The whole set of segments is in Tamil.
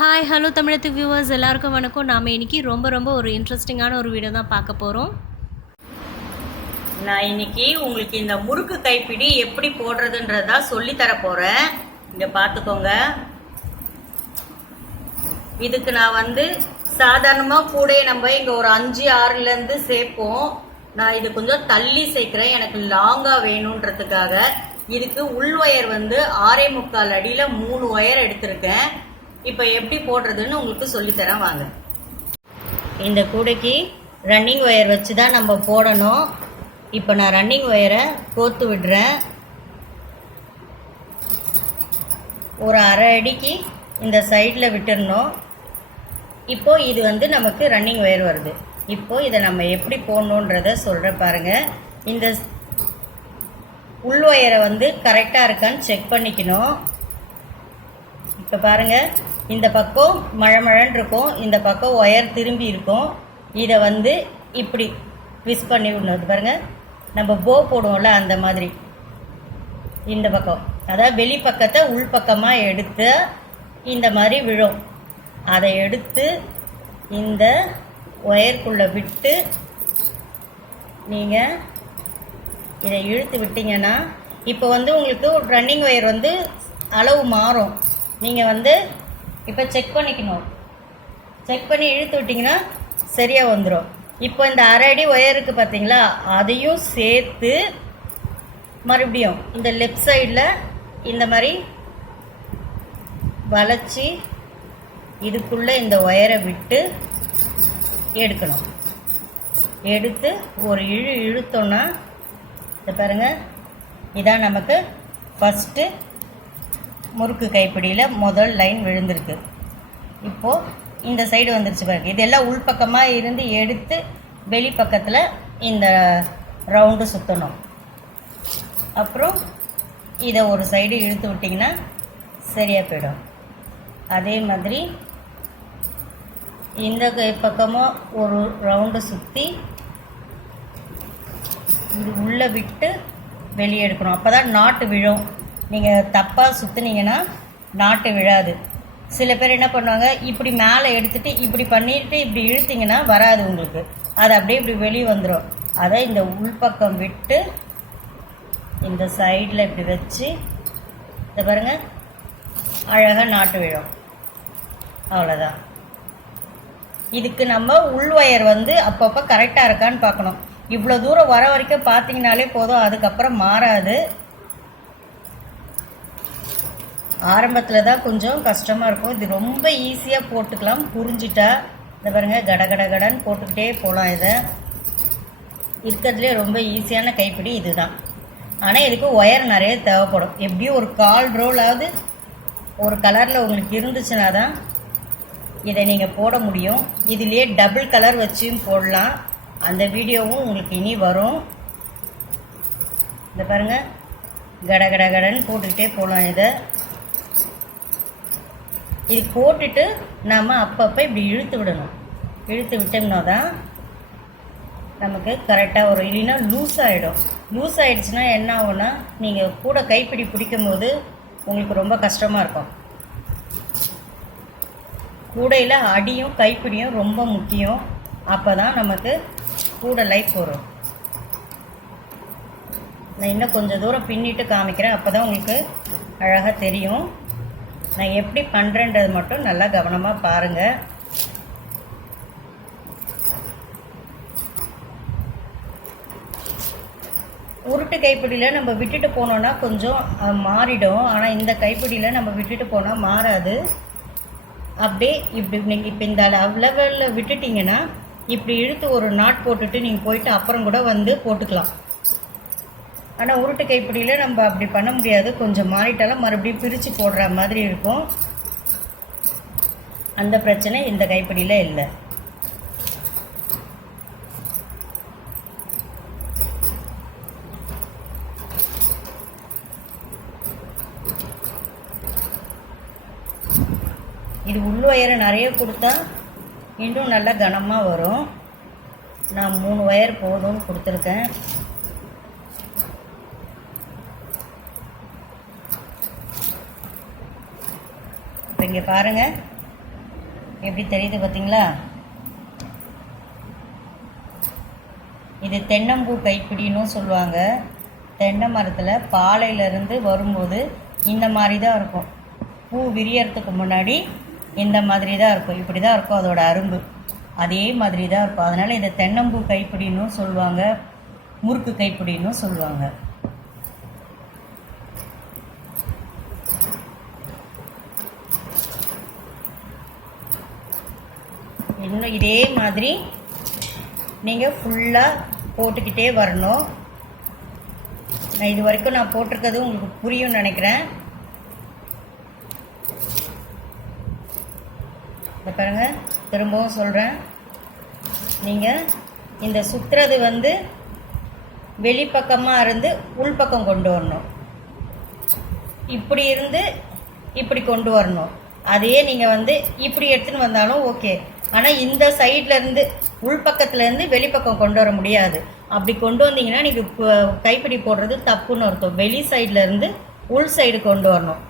ஹாய் ஹலோ தமிழத்துக்கு வியூவர்ஸ் எல்லாருக்கும் வணக்கம். நாம் இன்றைக்கி ரொம்ப ஒரு இன்ட்ரெஸ்டிங்கான ஒரு வீடியோ தான் பார்க்க போகிறோம். நான் இன்னைக்கு உங்களுக்கு இந்த முறுக்கு கைப்பிடி எப்படி போடுறதுன்றதா சொல்லி தர போகிறேன். இங்கே பார்த்துக்கோங்க. இதுக்கு நான் சாதாரணமாக கூட நம்ம இங்கே ஒரு 5-6லேருந்து சேர்ப்போம். நான் இது கொஞ்சம் தள்ளி சேர்க்குறேன், எனக்கு லாங்காக வேணுன்றதுக்காக. இதுக்கு உள் ஒயர் 6.25 அடியில் 3 ஒயர் எடுத்திருக்கேன். இப்போ எப்படி போடுறதுன்னு உங்களுக்கு சொல்லித்தரேன் வாங்க. இந்த கூடைக்கு ரன்னிங் ஒயர் வச்சு தான் நம்ம போடணும். இப்போ நான் ரன்னிங் ஒயரை கோர்த்து விடுறேன். ஒரு 1/2 அடிக்கு இந்த சைடில் விட்டுடணும். இப்போது இது நமக்கு ரன்னிங் ஒயர் வருது. இப்போது இதை நம்ம எப்படி போடணுன்றத சொல்கிறேன் பாருங்கள். இந்த உள் ஒயரை கரெக்டாக இருக்கான்னு செக் பண்ணிக்கணும். இப்போ பாருங்கள், இந்த பக்கம் மழன்னு இருக்கும், இந்த பக்கம் ஒயர் திரும்பி இருக்கும். இதை இப்படி ட்விஸ்ட் பண்ணி விடணும். பாருங்கள், நம்ம போ போடுவோம்ல அந்த மாதிரி இந்த பக்கம், அதாவது வெளி பக்கத்தை உள் பக்கமாக எடுத்து இந்த மாதிரி விழும். அதை எடுத்து இந்த ஒயருக்குள்ளே விட்டு நீங்கள் இதை இழுத்து விட்டீங்கன்னா இப்போ உங்களுக்கு ரன்னிங் ஒயர் அளவு மாறும். நீங்கள் இப்போ செக் பண்ணிக்கணும். செக் பண்ணி இழுத்து விட்டிங்கன்னா சரியாக வந்துடும். இப்போ இந்த 1/2 அடி ஒயருக்கு பார்த்தீங்களா, அதையும் சேர்த்து மறுபடியும் இந்த லெஃப்ட் சைடில் இந்த மாதிரி வளைச்சி இதுக்குள்ளே இந்த ஒயரை விட்டு எடுக்கணும். எடுத்து ஒரு இழுத்தோன்னா இதை பாருங்கள், இதான் நமக்கு ஃபஸ்ட்டு முறுக்கு கைப்பிடியில் முதல் லைன் விழுந்திருக்கு. இப்போது இந்த சைடு வந்துருச்சு பாருங்க. இதெல்லாம் உள்பக்கமாக இருந்து எடுத்து வெளி பக்கத்தில் இந்த ரவுண்டு சுற்றணும். அப்புறம் இதை ஒரு சைடு இழுத்து விட்டிங்கன்னா சரியாக போயிடும். அதே மாதிரி இந்த பக்கமும் ஒரு ரவுண்டு சுற்றி இது உள்ளே விட்டு வெளியே எடுக்கணும். அப்போ தான் நாட்டு விழும். நீங்கள் தப்பாக சுற்றுனீங்கன்னா நாட்டு விழாது. சில பேர் என்ன பண்ணுவாங்க, இப்படி மேலே எடுத்துகிட்டு இப்படி பண்ணிவிட்டு இப்படி இழுத்திங்கன்னா வராது உங்களுக்கு. அது அப்படியே இப்படி வெளியே வந்துடும். அதை இந்த உள்பக்கம் விட்டு இந்த சைடில் இப்படி வச்சு இதை பாருங்கள், அழகாக நாட்டு விழும். அவ்வளோதான். இதுக்கு நம்ம உள் ஒயர் அப்பப்போ கரெக்டாக இருக்கான்னு பார்க்கணும். இவ்வளோ தூரம் வர வரைக்கும் பார்த்தீங்கனாலே போதும், அதுக்கப்புறம் மாறாது. ஆரம்பத்தில் தான் கொஞ்சம் கஷ்டமாக இருக்கும். இது ரொம்ப ஈஸியாக போட்டுக்கலாம் புரிஞ்சிட்டா. இந்த பாருங்கள், கடன்னு போட்டுக்கிட்டே போகலாம். இதை இருக்கிறதுலே ரொம்ப ஈஸியான கைப்பிடி இது தான். ஆனால் இதுக்கு ஒயர் நிறைய தேவைப்படும். எப்படியும் ஒரு 1/4 ரோலாவது ஒரு கலரில் உங்களுக்கு இருந்துச்சுன்னா தான் இதை நீங்கள் போட முடியும். இதுலேயே டபுள் கலர் வச்சும் போடலாம். அந்த வீடியோவும் உங்களுக்கு இனி வரும். இந்த பாருங்கள், கடன்னு போட்டுக்கிட்டே போகலாம். இது போட்டுட்டு நாம் அப்பப்போ இப்படி இழுத்து விடணும். இழுத்து விட்டோம்னா தான் நமக்கு கரெக்டாக வரும். இல்லைன்னா லூஸ் ஆகிடும். லூஸ் ஆகிடுச்சுன்னா என்ன ஆகும்னா, நீங்கள் கூட கைப்பிடி பிடிக்கும் போது உங்களுக்கு ரொம்ப கஷ்டமாக இருக்கும். கூடையில் அடியும் கைப்பிடியும் ரொம்ப முக்கியம். அப்போ தான் நமக்கு கூட லைஃப் வரும். நான் இன்னும் கொஞ்சம் தூரம் பின்னிட்டு காமிக்கிறேன், அப்போ தான் உங்களுக்கு அழகாக தெரியும். நான் எப்படி பண்ணுறேன்றது மட்டும் நல்லா கவனமாக பாருங்கள். உருட்டு கைப்பிடியில் நம்ம விட்டுட்டு போனோன்னா கொஞ்சம் மாறிடும். ஆனால் இந்த கைப்பிடியில் நம்ம விட்டுட்டு போனால் மாறாது. அப்படியே இப்படி நீங்கள் இப்போ இந்த லெவலில் விட்டுட்டிங்கன்னா இப்படி இழுத்து ஒரு நாட் போட்டுட்டு நீங்கள் போயிட்டு அப்புறம் கூட போட்டுக்கலாம். ஆனால் உருட்டு கைப்பிடியில் நம்ம அப்படி பண்ண முடியாது. கொஞ்சம் மாறிட்டாலும் மறுபடியும் பிரித்து போடுற மாதிரி இருக்கும். அந்த பிரச்சனை இந்த கைப்பிடியில் இல்லை. இது உள் ஒயரை நிறைய கொடுத்தா இன்னும் நல்லா கனமாக வரும். நான் 3 ஒயர் போதும்னு கொடுத்துருக்கேன். இப்போ இங்கே பாருங்கள், எப்படி தெரியுது பார்த்தீங்களா? இது தென்னம்பூ கைப்பிடின்னு சொல்லுவாங்க. தென்னை மரத்தில் பாலையிலேருந்து வரும்போது இந்த மாதிரி தான் இருக்கும். பூ விரியறதுக்கு முன்னாடி இந்த மாதிரி தான் இருக்கும். இப்படி தான் இருக்கும் அதோட அரும்பு. அதே மாதிரி தான் இருக்கும். அதனால் இதை தென்னம்பூ கைப்பிடின்னு சொல்லுவாங்க, முறுக்கு கைப்பிடின்னு சொல்லுவாங்க. இன்னும் இதே மாதிரி நீங்கள் ஃபுல்லாக போட்டுக்கிட்டே வரணும். நான் இது வரைக்கும் நான் போட்டிருக்கிறது உங்களுக்கு புரியும்னு நினைக்கிறேன். இதை பாருங்கள், திரும்பவும் சொல்கிறேன். நீங்கள் இந்த சுற்றுறது வந்து வெளிப்பக்கமாக இருந்து உள்பக்கம் கொண்டு வரணும். இப்படி இருந்து இப்படி கொண்டு வரணும். அதையே நீங்கள் வந்து இப்படி எடுத்துன்னு வந்தாலும் ஓகே. ஆனால் இந்த சைட்லேருந்து உள்பக்கத்துலேருந்து வெளிப்பக்கம் கொண்டு வர முடியாது. அப்படி கொண்டு வந்தீங்கன்னா நீங்கள் கைப்பிடி போடுறது தப்புன்னு அர்த்தம். வெளி சைட்லேருந்து உள் சைடு கொண்டு வரணும்.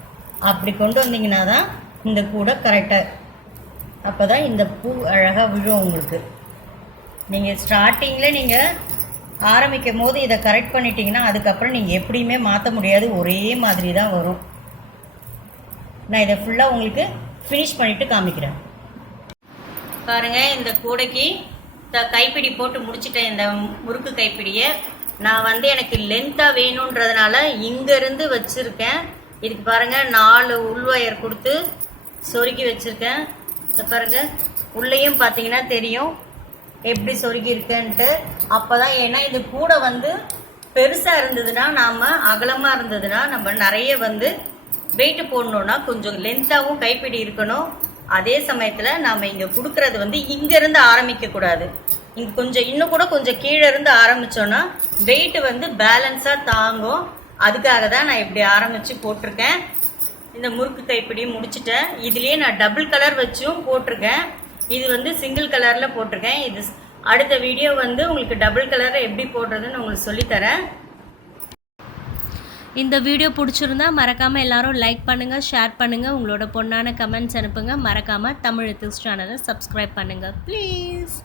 அப்படி கொண்டு வந்தீங்கன்னா தான் இந்த கூடை கரெக்டாக, அப்போ தான் இந்த பூ அழகாக விழும் உங்களுக்கு. நீங்கள் ஸ்டார்டிங்கில் நீங்கள் ஆரம்பிக்கும் போது இதை கரெக்ட் பண்ணிட்டீங்கன்னா அதுக்கப்புறம் நீங்கள் எப்படியுமே மாற்ற முடியாது. ஒரே மாதிரி தான் வரும். நான் இதை ஃபுல்லாக உங்களுக்கு ஃபினிஷ் பண்ணிவிட்டு காமிக்கிறேன். பாருங்கள், இந்த கூடைக்கு கைப்பிடி போட்டு முடிச்சிட்டேன். இந்த முறுக்கு கைப்பிடியை நான் வந்து எனக்கு லென்த்தாக வேணுன்றதுனால இங்கேருந்து வச்சுருக்கேன். இதுக்கு பாருங்கள் 4 உள்வயர் கொடுத்து சொருக்கி வச்சுருக்கேன். இதை பாருங்கள், உள்ளேயும் பார்த்தீங்கன்னா தெரியும் எப்படி சொருக்கி இருக்கேன்ட்டு. அப்போ தான், ஏன்னா இது கூடை வந்து பெருசாக இருந்ததுன்னா, நாம் அகலமாக இருந்ததுன்னா நம்ம நிறைய வந்து வெயிட்டு போடணுன்னா கொஞ்சம் லென்த்தாகவும் கைப்பிடி இருக்கணும். அதே சமயத்தில் நாம் இங்கே கொடுக்குறது வந்து இங்கேருந்து ஆரம்பிக்கக்கூடாது. இங்கே கொஞ்சம் இன்னும் கூட கொஞ்சம் கீழே இருந்து ஆரம்பித்தோன்னா வெயிட்டு வந்து பேலன்ஸாக தாங்கும். அதுக்காக தான் நான் இப்படி ஆரம்பித்து போட்டிருக்கேன். இந்த முறுக்கு கைப்பிடி முடிச்சுட்டேன். இதுலேயே நான் டபுள் கலர் வச்சும் போட்டிருக்கேன். இது வந்து சிங்கிள் கலரில் போட்டிருக்கேன். இது அடுத்த வீடியோ வந்து உங்களுக்கு டபுள் கலரில் எப்படி போடுறதுன்னு உங்களுக்கு சொல்லித்தரேன். இந்த வீடியோ பிடிச்சிருந்தா மறக்காமல் எல்லாரும் லைக் பண்ணுங்கள், ஷேர் பண்ணுங்கள், உங்களோட பொண்ணான கமெண்ட்ஸ் அனுப்புங்க. மறக்காமல் தமிழ் எத்திக்ஸ் சேனலை சப்ஸ்கிரைப் பண்ணுங்கள் ப்ளீஸ்.